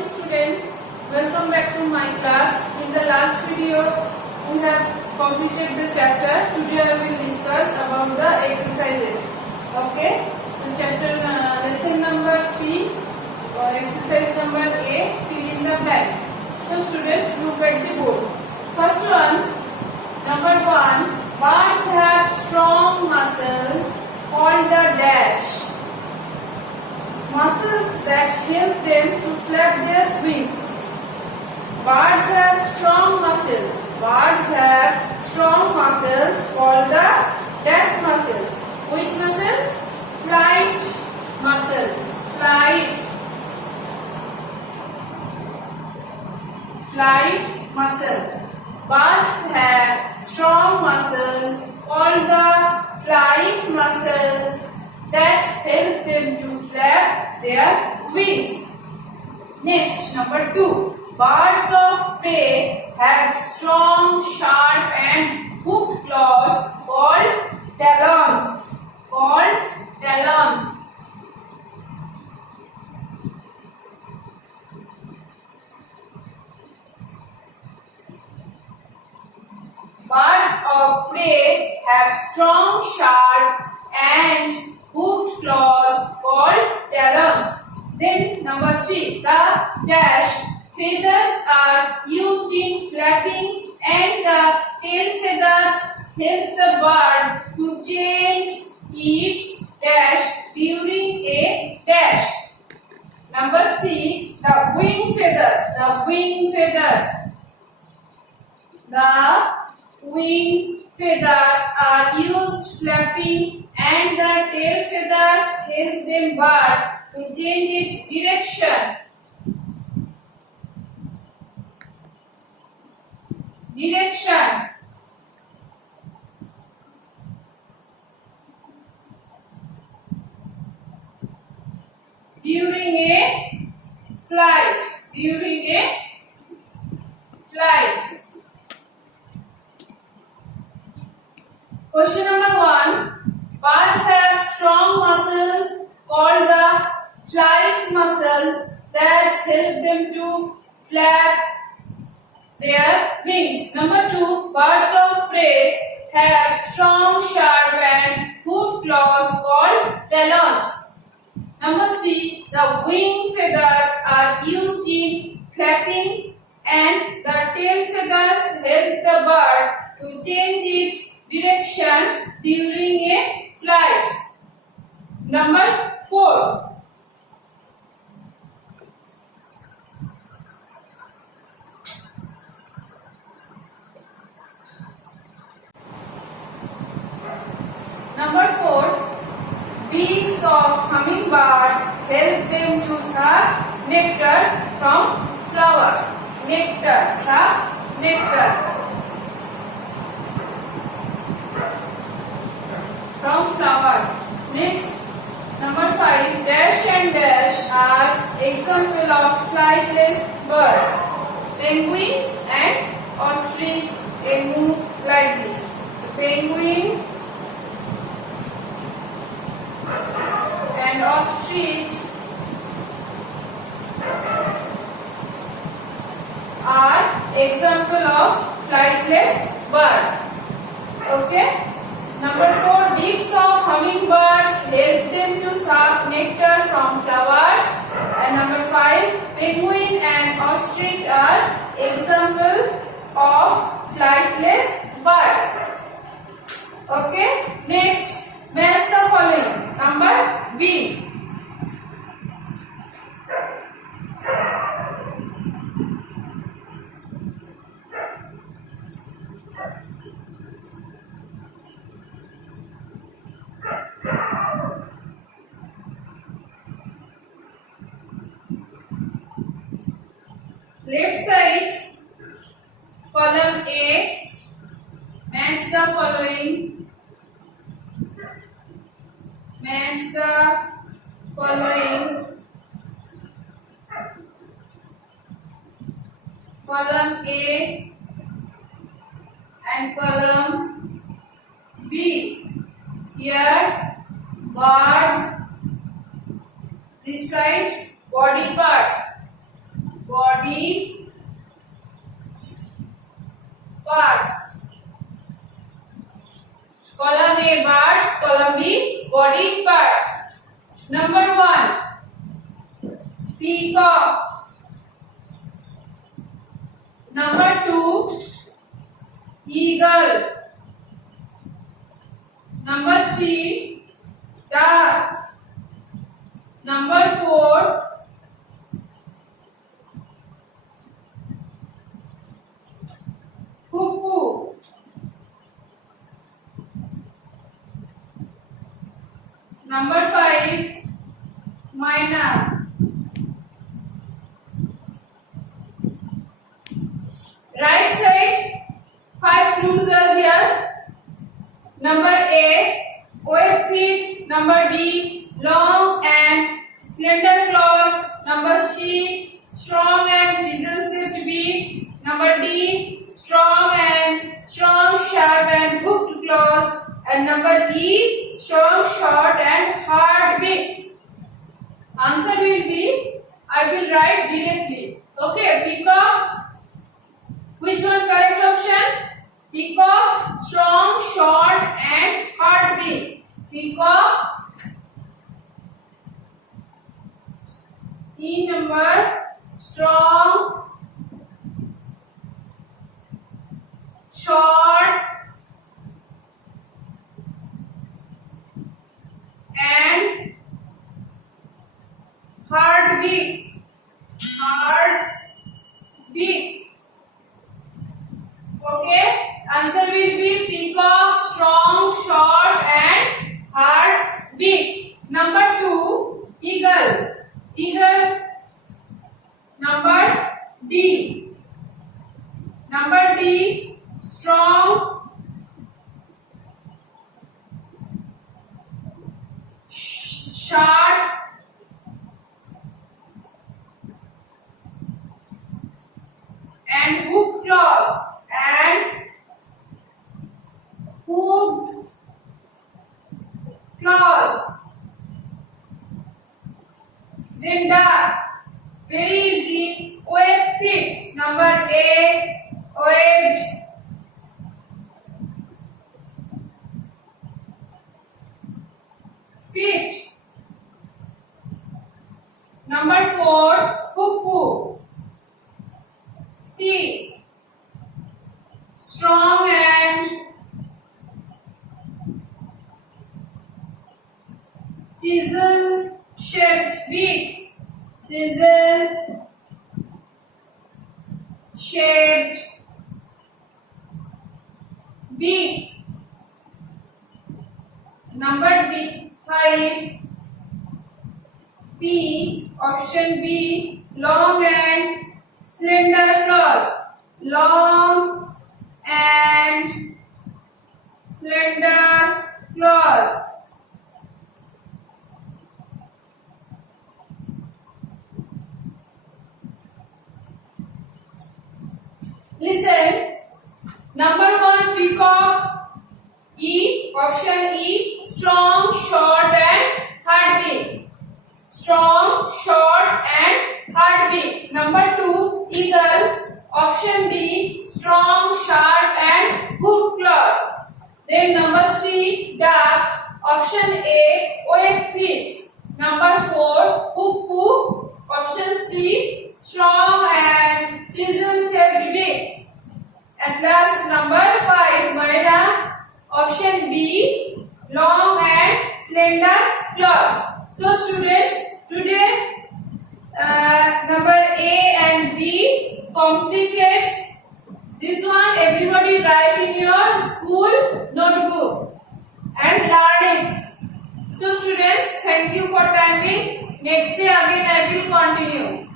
morning students, welcome back to my class. In the last video we have completed the chapter. Today I will discuss about the exercises. Okay, the chapter lesson number 3, exercise number A, fill in the blanks. So students, look at the board. First one, number 1, birds have strong muscles called the dash. Muscles that help them to flap their wings. Birds have strong muscles. Birds have strong muscles called the dash muscles. Which muscles? Flight muscles. Flight muscles. Birds have strong muscles called the flight muscles that help them to flap their wings. Next, number 2. Birds of prey have strong, sharp and hooked claws called talons. Birds of prey have strong, sharp and hooked claws called talons. Then number 3, the dash feathers are used in flapping and the tail feathers help the bird to change its dash during a dash. Number 3, the wing feathers. The wing feathers are used flapping and the tail feathers help the bird to change its direction. During a flight. Question number 1. Birds have strong muscles called the flight muscles that help them to flap their wings. Number 2. Birds of prey have strong, sharp and hooked claws called talons. Number 3. The wing feathers are used in flapping and the tail feathers help the bird to change its direction during a flight. Number 4. Beaks of hummingbirds help them to suck nectar from flowers. Next, number 5. Dash and dash are example of flightless birds. Penguin and ostrich, they move like this. The penguin and ostrich are example of flightless birds. Okay. Number 4. Beaks of hummingbirds help them to suck nectar from flowers. And number 5. Penguin and ostrich are example of flightless birds. Okay. Next, match the following. Number B. Left side, column A, match the following. Column A and column B. Here birds, this side body parts. body parts. Column A birds, column B body parts. Number 1 peacock. Number 2 eagle. Number 3 duck. Number 4 cuckoo. Number 5 myna. Right side 5 clues are here. Number A 8 feet. Number D long and slender claws. Number C strong and chisel-shaped beak. Number D strong, sharp and hooked claws. And number E strong, short and hard beak. Answer will be, I will write directly. Okay, peacock. Which one correct option? Peacock, strong, short and hard beak. Peacock. E number strong, short and hard beak. Hard beak. Okay. Answer will be peacock, strong, short and hard beak. Number 2 eagle. Eagle. Number D. Number D strong, sharp and hooked claws and hooked claws. Then duck. Very easy. 8 feet. Number A 8 feet. Number 4 cuckoo. C strong and chisel shaped beak. Chisel shaped beak. Number D 5 B option B long and slender claws. Long and slender claws. Listen. Number 1 peacock. E option E strong, short and hard beak. Strong, short and hard beak. Number 2 eagle. Option D strong, sharp and hooked claws. Then number 3 duck. Option A 8 feet. Number 4 cuckoo. Option C strong and chisel-shaped beak. At last number 5 myna. Option B long and slender claws. So students, today number A and B completed. This one everybody write in your school notebook and learn it. So students, thank you for timing. Next day again I will continue.